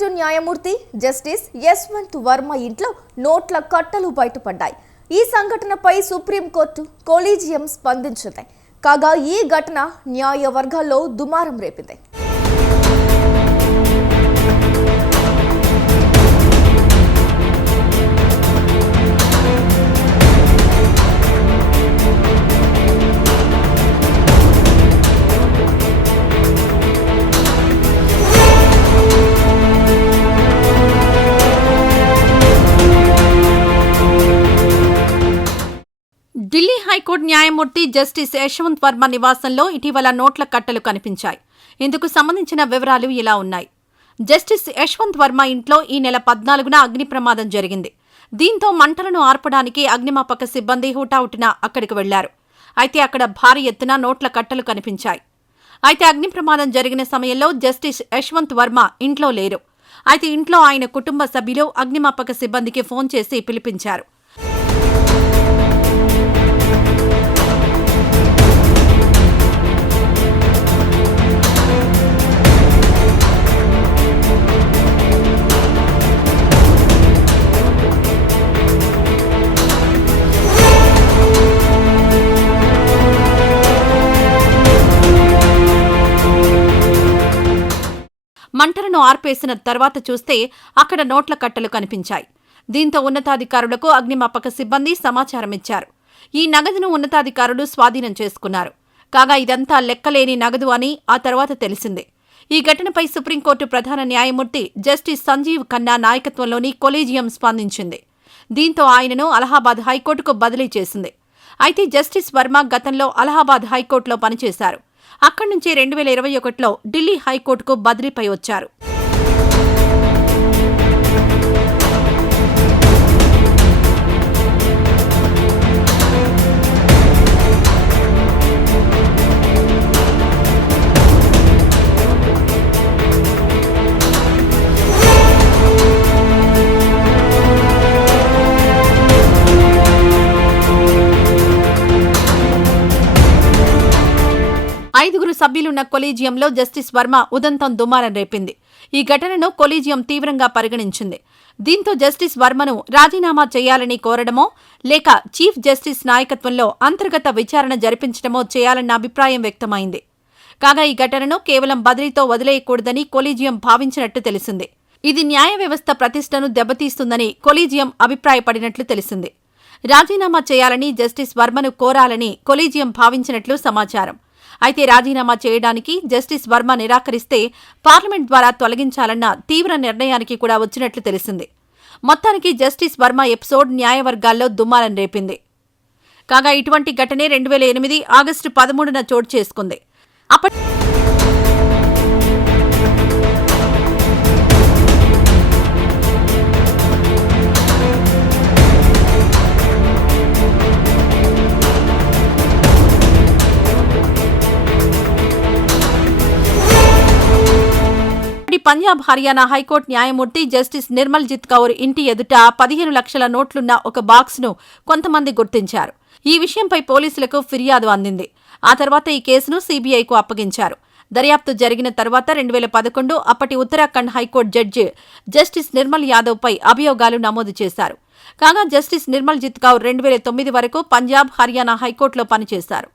Supreme court న్యాయమూర్తి justice Yashwant Varma ఇంట్లో నోట్ల కట్టలు బయటపడ్డాయి. ఈ సంఘటనపై సుప్రీంకోర్టు కొలీజియం స్పందించింది. కాగా ఈ ఘటన న్యాయ వర్గాల్లో దుమారం రేపింది. ఢిల్లీ హైకోర్టు న్యాయమూర్తి జస్టిస్ యశ్వంత్ వర్మ నివాసంలో ఇటీవల నోట్ల కట్టలు కనిపించాయి. ఇందుకు సంబంధించిన వివరాలు ఇలా ఉన్నాయి. జస్టిస్ యశ్వంత్ వర్మ ఇంట్లో ఈ నెల 14న అగ్ని ప్రమాదం జరిగింది. దీంతో మంటలను ఆర్పడానికి అగ్నిమాపక సిబ్బంది హుటాహుటిన అక్కడికి వెళ్లారు. అయితే అక్కడ భారీ ఎత్తున నోట్ల కట్టలు కనిపించాయి. అయితే అగ్ని ప్రమాదం జరిగిన సమయంలో జస్టిస్ యశ్వంత్ వర్మ ఇంట్లో లేరు. అయితే ఇంట్లో ఆయన కుటుంబ సభ్యులు అగ్నిమాపక సిబ్బందికి ఫోన్ చేసి పిలిపించారు. మంటలను ఆర్పేసిన తర్వాత చూస్తే అక్కడ నోట్ల కట్టలు కనిపించాయి. దీంతో ఉన్నతాధికారులకు అగ్నిమాపక సిబ్బంది సమాచారం ఇచ్చారు. ఈ నగదును ఉన్నతాధికారులు స్వాధీనం చేసుకున్నారు. కాగా ఇదంతా లెక్కలేని నగదు అని ఆ తర్వాత తెలిసింది. ఈ ఘటనపై సుప్రీంకోర్టు ప్రధాన న్యాయమూర్తి జస్టిస్ సంజీవ్ ఖన్నా నాయకత్వంలోని కొలీజియం స్పందించింది. దీంతో ఆయనను అలహాబాద్ హైకోర్టుకు బదిలీ చేసింది. అయితే జస్టిస్ వర్మ గతంలో అలహాబాద్ హైకోర్టులో పనిచేశారు. అక్కడి నుంచి 2021లో ఢిల్లీ హైకోర్టుకు బదిలీపై వచ్చారు. ఐదుగురు సభ్యులున్న కొలీజియంలో జస్టిస్ వర్మ ఉదంతం దుమారం రేపింది. ఈ ఘటనను కొలీజియం తీవ్రంగా పరిగణించింది. దీంతో జస్టిస్ వర్మను రాజీనామా చేయాలని కోరడమో లేక చీఫ్ జస్టిస్ నాయకత్వంలో అంతర్గత విచారణ జరిపించడమో చేయాలన్న అభిప్రాయం వ్యక్తమైంది. కాగా ఈ ఘటనను కేవలం బదిలీతో వదిలేయకూడదని కొలీజియం భావించినట్టు తెలిసింది. ఇది న్యాయ వ్యవస్థ ప్రతిష్టను దెబ్బతీస్తుందని కొలీజియం అభిప్రాయపడినట్లు తెలిసింది. రాజీనామా చేయాలని జస్టిస్ వర్మను కోరాలని కొలీజియం భావించినట్లు సమాచారం. అయితే రాజీనామా చేయడానికి జస్టిస్ వర్మ నిరాకరిస్తే పార్లమెంట్ ద్వారా తొలగించాలన్న తీవ్ర నిర్ణయానికి కూడా వచ్చినట్లు తెలిసింది. మొత్తానికి జస్టిస్ వర్మ ఎపిసోడ్ న్యాయవర్గాల్లో దుమారం రేపింది. కాగా ఇటువంటి ఘటనే 2008 ఆగస్టు 13న చోటు చేసుకుంది. పంజాబ్ హర్యానా హైకోర్టు న్యాయమూర్తి జస్టిస్ నిర్మల్జిత్ కౌర్ ఇంటి ఎదుట 15 లక్షల నోట్లున్న ఒక బాక్స్ను కొంతమంది గుర్తించారు. ఈ విషయంపై పోలీసులకు ఫిర్యాదు అందింది. ఆ తర్వాత ఈ కేసును సీబీఐకు అప్పగించారు. దర్యాప్తు జరిగిన తర్వాత 2011 అప్పటి Uttarakhand high court judge justice Nirmal యాదవ్పై అభియోగాలు నమోదు చేశారు. కాగా జస్టిస్ నిర్మల్జిత్ కౌర్ 2009 వరకు పంజాబ్ హర్యానా హైకోర్టులో పనిచేశారు.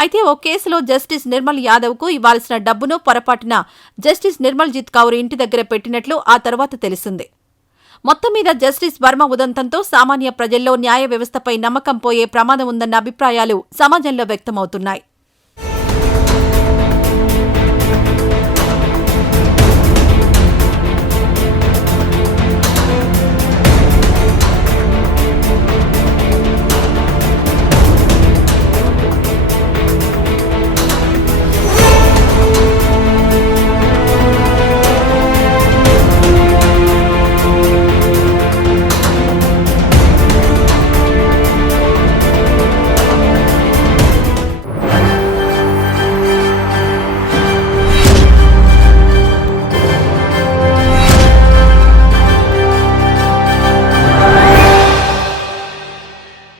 అయితే ఓ కేసులో జస్టిస్ నిర్మల్ యాదవ్కు ఇవ్వాల్సిన డబ్బును పొరపాటున జస్టిస్ నిర్మల్జిత్ కౌర్ ఇంటి దగ్గర పెట్టినట్లు ఆ తర్వాత తెలిసింది. మొత్తం మీద జస్టిస్ వర్మ ఉదంతంతో సామాన్య ప్రజల్లో న్యాయ వ్యవస్థపై నమ్మకం పోయే ప్రమాదం ఉందన్న అభిప్రాయాలు సమాజంలో వ్యక్తమవుతున్నాయి.